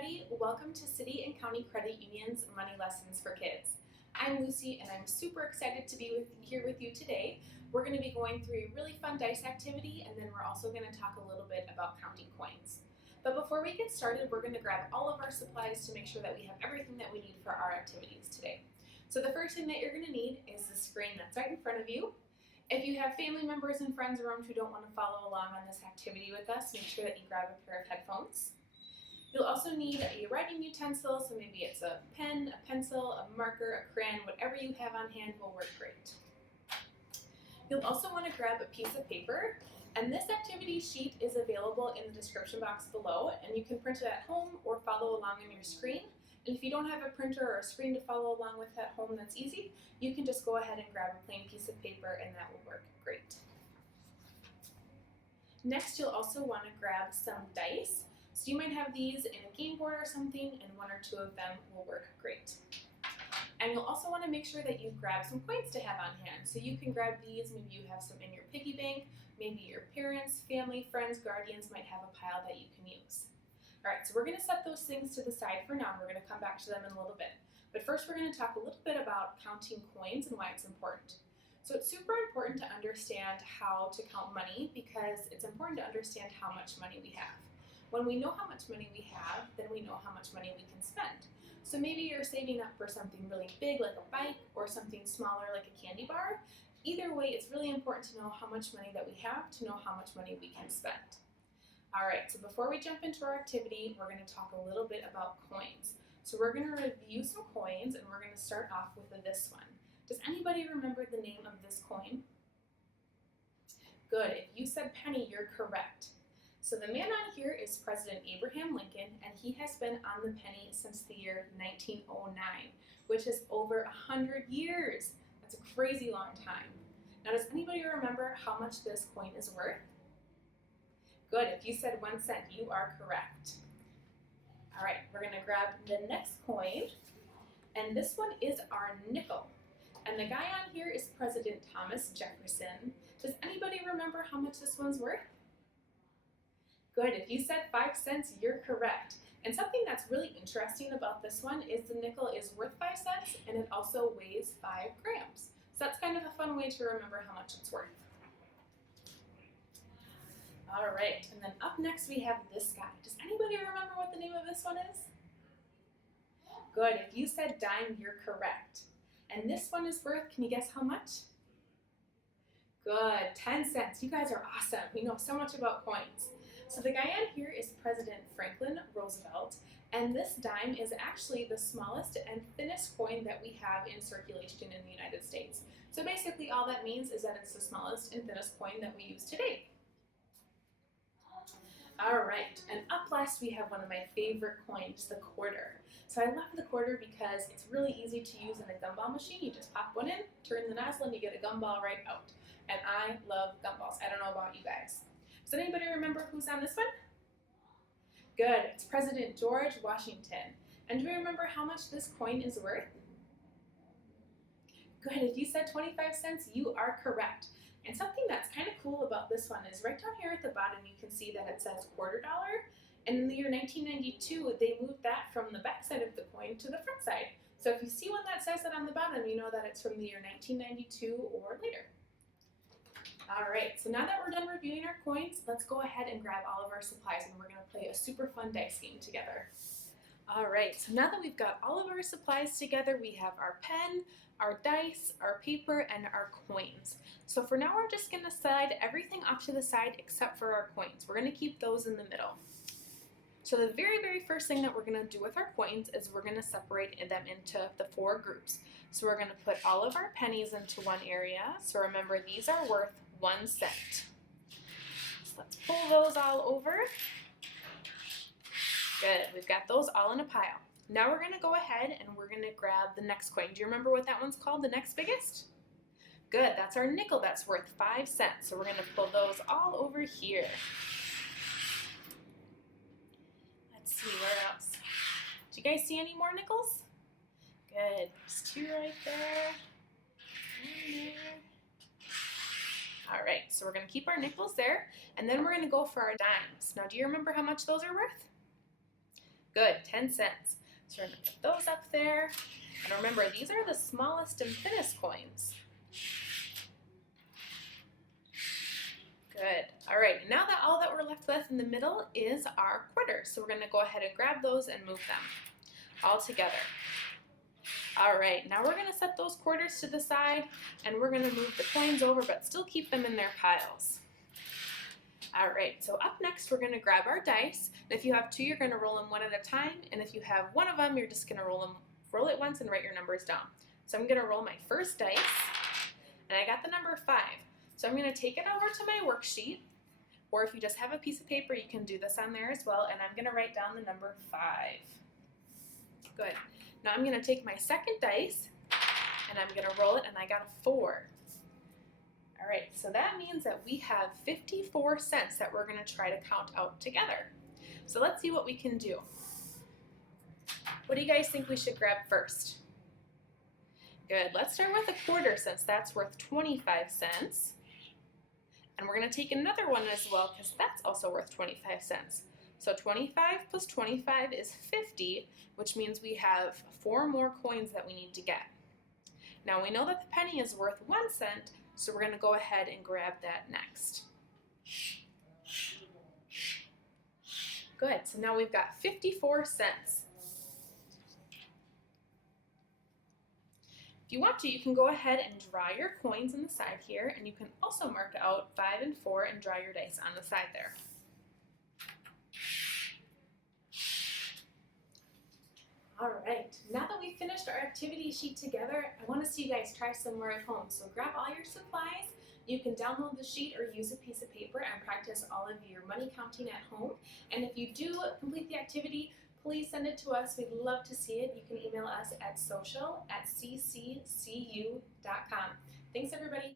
everybody. Welcome to City and County Credit Union's Money Lessons for Kids. I'm Lucy and I'm super excited to be here with you today. We're going to be going through a really fun dice activity, and then we're also going to talk a little bit about counting coins. But before we get started, we're going to grab all of our supplies to make sure that we have everything that we need for our activities today. So the first thing that you're going to need is the screen that's right in front of you. If you have family members and friends around who don't want to follow along on this activity with us, make sure that you grab a pair of headphones. You'll also need a writing utensil, so maybe it's a pen, a pencil, a marker, a crayon, whatever you have on hand will work great. You'll also want to grab a piece of paper, and this activity sheet is available in the description box below, and you can print it at home or follow along on your screen. And if you don't have a printer or a screen to follow along with at home that's easy, you can just go ahead and grab a plain piece of paper and that will work great. Next, you'll also want to grab some dice. So you might have these in a game board or something, and one or two of them will work great. And you'll also want to make sure that you grab some coins to have on hand. So you can grab these, maybe you have some in your piggy bank, maybe your parents, family, friends, guardians might have a pile that you can use. All right, so we're going to set those things to the side for now, and we're going to come back to them in a little bit. But first we're going to talk a little bit about counting coins and why it's important. So it's super important to understand how to count money because it's important to understand how much money we have. When we know how much money we have, then we know how much money we can spend. So maybe you're saving up for something really big like a bike or something smaller like a candy bar. Either way, it's really important to know how much money that we have to know how much money we can spend. All right, so before we jump into our activity, we're going to talk a little bit about coins. So we're going to review some coins, and we're going to start off with this one. Does anybody remember the name of this coin? Good. If you said penny, you're correct. So the man on here is President Abraham Lincoln, and he has been on the penny since the year 1909, which is over 100 years. That's a crazy long time. Now, does anybody remember how much this coin is worth? Good. If you said 1 cent, you are correct. All right, we're going to grab the next coin, and this one is our nickel. And the guy on here is President Thomas Jefferson. Does anybody remember how much this one's worth? Good. If you said 5 cents, you're correct. And something that's really interesting about this one is the nickel is worth 5 cents, and it also weighs 5 grams. So that's kind of a fun way to remember how much it's worth. All right, and then up next we have this guy. Does anybody remember what the name of this one is? Good. If you said dime, you're correct. And this one is worth, can you guess how much? Good, 10 cents. You guys are awesome. We know so much about coins. So the guy on here is President Franklin Roosevelt, and this dime is actually the smallest and thinnest coin that we have in circulation in the United States. So basically all that means is that it's the smallest and thinnest coin that we use today. All right, and up last we have one of my favorite coins, the quarter. So I love the quarter because it's really easy to use in a gumball machine. You just pop one in, turn the nozzle, and you get a gumball right out. And I love gumballs. I don't know about you guys. Does anybody remember who's on this one? Good, it's President George Washington. And do you remember how much this coin is worth? Good, if you said 25 cents, you are correct. And something that's kind of cool about this one is right down here at the bottom, you can see that it says $quarter. And in the year 1992, they moved that from the back side of the coin to the front side. So if you see one that says that on the bottom, you know that it's from the year 1992 or later. All right, so now that we're done reviewing our coins, let's go ahead and grab all of our supplies, and we're going to play a super fun dice game together. All right, so now that we've got all of our supplies together, we have our pen, our dice, our paper, and our coins. So for now, we're just going to slide everything off to the side except for our coins. We're going to keep those in the middle. So the very first thing that we're going to do with our coins is we're going to separate them into the 4 groups. So we're going to put all of our pennies into one area. So remember, these are worth 1 cent. So let's pull those all over. Good, we've got those all in a pile. Now we're going to go ahead and we're going to grab the next coin. Do you remember what that one's called, the next biggest? Good, that's our nickel that's worth 5 cents. So we're going to pull those all over here. Let's see, where else? Do you guys see any more nickels? Good, there's 2 right there. All right, so we're going to keep our nickels there, and then we're going to go for our dimes. Now, do you remember how much those are worth? Good, 10 cents. So we're gonna put those up there. And remember, these are the smallest and thinnest coins. Good. All right, now that all that we're left with in the middle is our quarters. So we're gonna go ahead and grab those and move them all together. All right, now we're gonna set those quarters to the side and we're gonna move the coins over but still keep them in their piles. All right, so up next we're gonna grab our dice. And if you have two, you're gonna roll them one at a time. And if you have one of them, you're just gonna roll it once and write your numbers down. So I'm gonna roll my first dice and I got the number 5. So I'm gonna take it over to my worksheet, or if you just have a piece of paper, you can do this on there as well, and I'm gonna write down the number 5. Good. Now I'm gonna take my second dice and I'm gonna roll it and I got a 4. All right, so that means that we have 54 cents that we're gonna try to count out together. So let's see what we can do. What do you guys think we should grab first? Good, let's start with a quarter since that's worth 25 cents. And we're gonna take another one as well because that's also worth 25 cents. So 25 plus 25 is 50, which means we have 4 more coins that we need to get. Now we know that the penny is worth 1 cent, so we're gonna go ahead and grab that next. Good, so now we've got 54 cents. If you want to, you can go ahead and draw your coins on the side here, and you can also mark out 5 and 4 and draw your dice on the side there. All right, now that we've finished our activity sheet together, I want to see you guys try some more at home. So grab all your supplies. You can download the sheet or use a piece of paper and practice all of your money counting at home. And if you do complete the activity, please send it to us. We'd love to see it. You can email us at social@cccu.com. Thanks, everybody.